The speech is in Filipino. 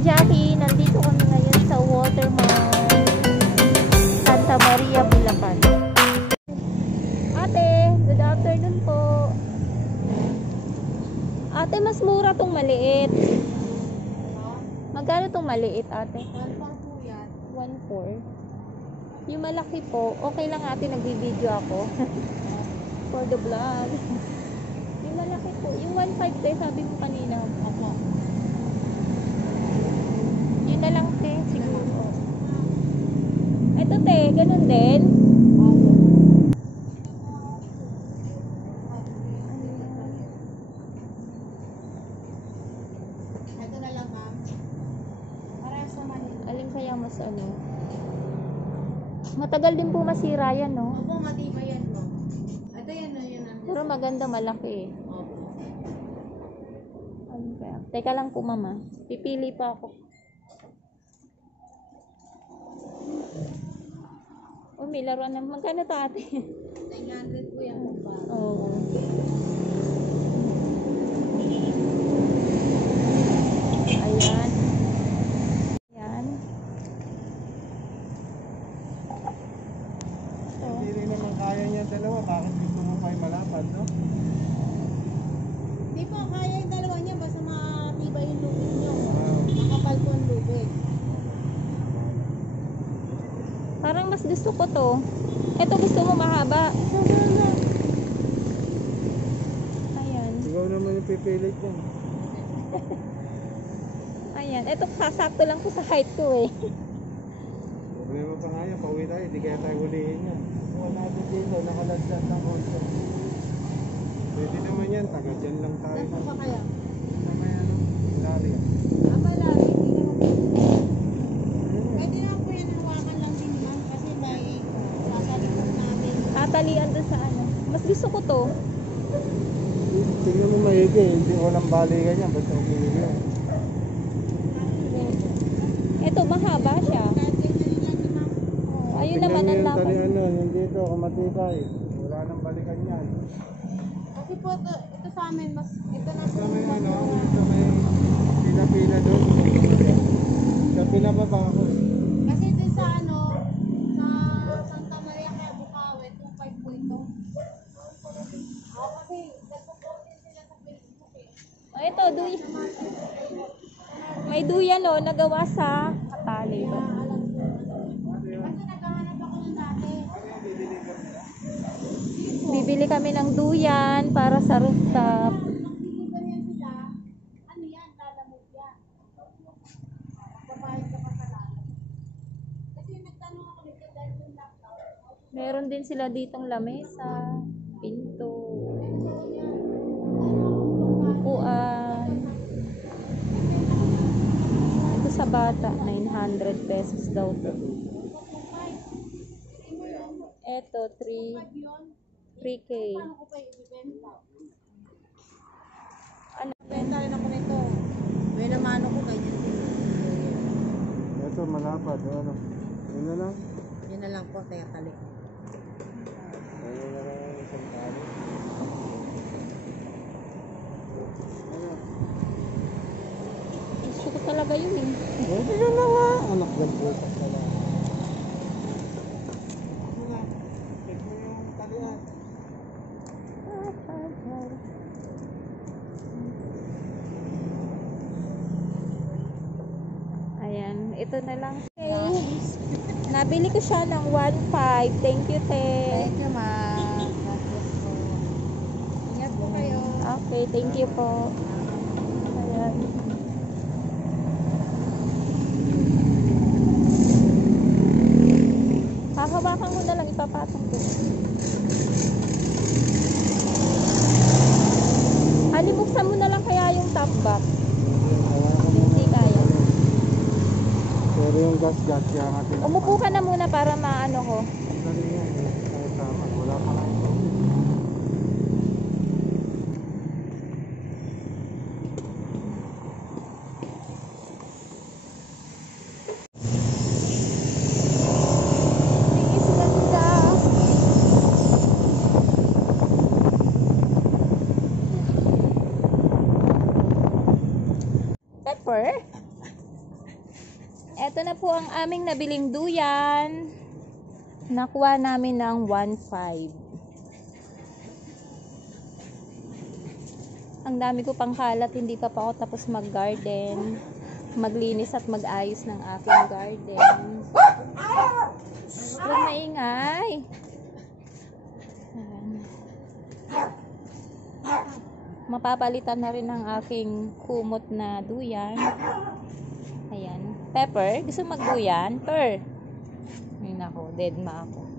Jackie, nandito kami ngayon sa Watermark, Santa Maria, Bulacan. Ate, good afternoon po. Ate, mas mura tong maliit. Magkano tong maliit, ate? 1.4 po yan. 1.4. Yung malaki po, okay lang ate, nagbibideo ako. For the vlog. Yung malaki po, yung 1.5 te, sabi mo kanina. Opo. Yun na lang te, siguro. Ito te, ganun din. Opo. Ito na lang ma'am. Parehas naman yun. Alin kaya mas ano? Matagal din po masira yan, no? Opo, matibay yan po. Ito yan na yun. Pero maganda, malaki. Opo. Ano kaya? Teka lang po, mama. Pipili pa ako. Oh, may laruan na. Magkano to, ate? 900 po yan po ba? Oo. Ayan. Ayan. Hindi rin naman kaya niya dalawa. Bakit gusto mo pa yung malapad, no? Hindi po, kaya yung dalawa niya. Basta matibay yung lubid niyo. Wow. Makapal po yung lubid. Parang mas gusto ko to. Ito gusto mo mahaba. Ayan. Ikaw naman yung pipilit niya. Ayan. Ito sasakto lang ko sa height ko eh. Problema pa nga yan. Pauwi tayo. Hindi kaya tayo hulihin yan. Wala natin dito. Nakaladyan ng konti. Pwede naman yan. Taga dyan lang tayo. Saan po ba kaya? Sa may ano? Ilaria. Abala, hindi naman po. Pwede naman po yan hawakan lang din ma'am. Kasi may sasalikot natin. Tatalian doon sa ano. Mas gusto ko to. Tingnan mo maigi. Hindi walang balikan yan. Basta umilig yan. Ito mahaba siya. Kahit ganyan lang ni ma'am. Oh, ayun naman ang lapad. Ano, yung dito. Kung matibay. Wala nang balikan yan. Kasi po ito sa amin, mas ito na po. Sa may ano, sa may pila-pila doon. Sa pinababa ako. Kasi din sa ano, sa Santa Maria kaya Bukawi, 2.5 po ito. Kasi nagpo-post din sila sa Facebook eh. Oh, ito, may duyan oh, nagawa sa katali. Kaya alam ko. Kasi naghahanap ako ng dati. Bibili kami ng duyan para sa rooftop. Mag-deliver yan sila. Ano yan? Lalamog yan. Babayad ka pa sa lalamog. Kasi nagtanong ako nito dahil yung laptop. Meron din sila ditong lamesa, pinto, upuan. Ito sa bata, 900 pesos daw to. Ito, 3K. Paano ko pa ibibenta? Ano? Benta rin ako nito. May namano ko ganyan. Ito malapad. Ano? Yun na lang. Yun na lang po, kaya talik. Ayun na lang yung isang tali. Ano? Gusto ko talaga yun eh. Pwede yun na nga. Anak ng butas na lang. Ano nga? Check mo yung talian. Ayan, ito na lang. Okay. Nabili ko siya ng 1.5. Thank you, te. Thank you, ma'am. Ingat po kayo. Okay, thank you po. Ayan. Hahawakan ko na lang, ipapatong ko. Buksan mo na lang kaya yung top back. Hindi kaya. Pero yung gas-gas kaya natin. Umupo ka na muna para maano ko. Dali yan. Tama. Wala pa nga ito. Eto na po ang aming nabiling duyan. Nakuha namin ng 1.5. Ang dami ko pang kalat, hindi pa ako tapos mag-garden. Maglinis at mag-ayos ng aking garden. Huwag maingay. Ayan. Mapapalitan na rin ang aking kumot na duyan. Ayan. Pepper, gusto magduyan? Per. Ay nako, dead ma ako.